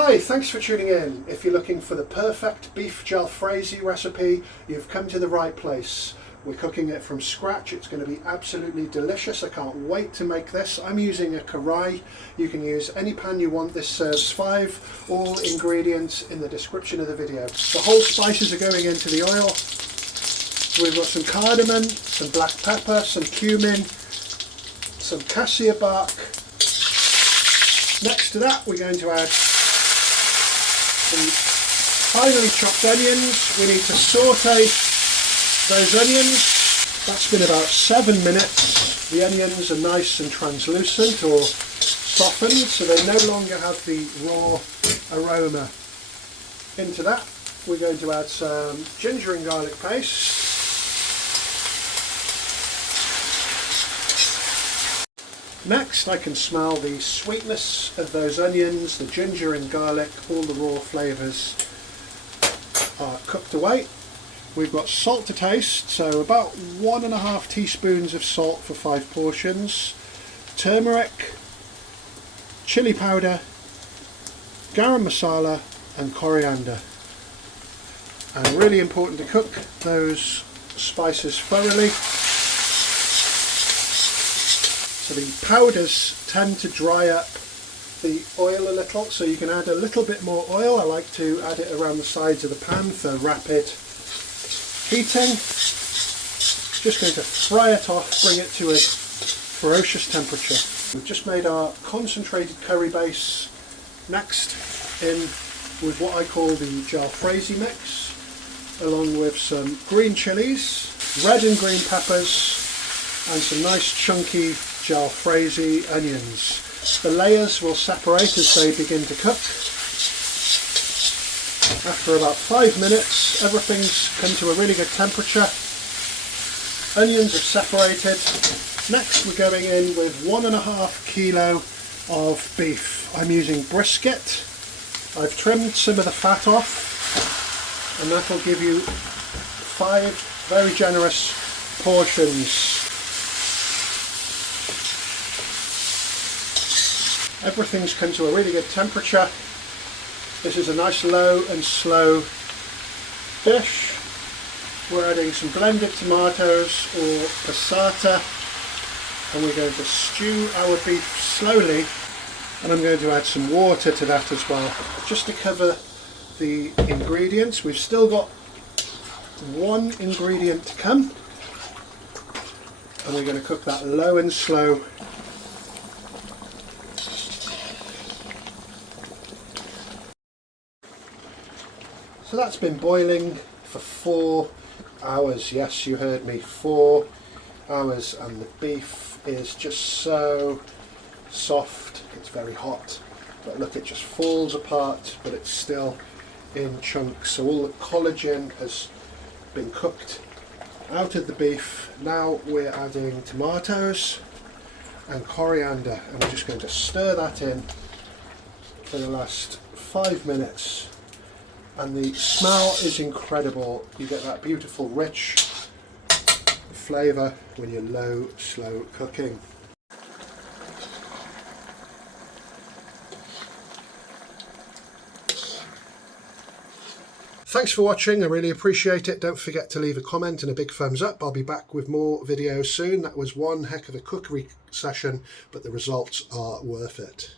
Hi, thanks for tuning in. If you're looking for the perfect beef jalfrezi recipe, you've come to the right place. We're cooking it from scratch. It's going to be absolutely delicious. I can't wait to make this. I'm using a karai. You can use any pan you want. This serves 5. All ingredients in the description of the video. The whole spices are going into the oil. We've got some cardamom, some black pepper, some cumin, some cassia bark. Next to that, we're going to add some finely chopped onions. We need to saute those onions. That's been about 7 minutes. The onions are nice and translucent or softened, so they no longer have the raw aroma. Into that, we're going to add some ginger and garlic paste. Next, I can smell the sweetness of those onions, the ginger and garlic, all the raw flavours are cooked away. We've got salt to taste, so about 1.5 teaspoons of salt for 5 portions, turmeric, chili powder, garam masala and coriander. And really important to cook those spices thoroughly. So the powders tend to dry up the oil a little, so you can add a little bit more oil. I like to add it around the sides of the pan for rapid heating. Just going to fry it off, bring it to a ferocious temperature. We've just made our concentrated curry base. Next, in with what I call the Jalfrezi mix, along with some green chilies, red and green peppers, and some nice chunky Jalfrezi onions. The layers will separate as they begin to cook. After about 5 minutes, everything's come to a really good temperature. Onions have separated. Next, we're going in with 1.5 kilo of beef. I'm using brisket. I've trimmed some of the fat off, and that will give you 5 very generous portions. Everything's come to a really good temperature. This is a nice low and slow dish. We're adding some blended tomatoes or passata, and we're going to stew our beef slowly, and I'm going to add some water to that as well, just to cover the ingredients. We've still got 1 ingredient to come, and we're going to cook that low and slow. So that's been boiling for 4 hours. Yes, you heard me, 4 hours, and the beef is just so soft. It's very hot, but look, it just falls apart, but it's still in chunks. So all the collagen has been cooked out of the beef. Now we're adding tomatoes and coriander, and we're just going to stir that in for the last 5 minutes. And the smell is incredible. You get that beautiful rich flavour when you're low, slow cooking. Thanks for watching, I really appreciate it. Don't forget to leave a comment and a big thumbs up. I'll be back with more videos soon. That was one heck of a cookery session, but the results are worth it.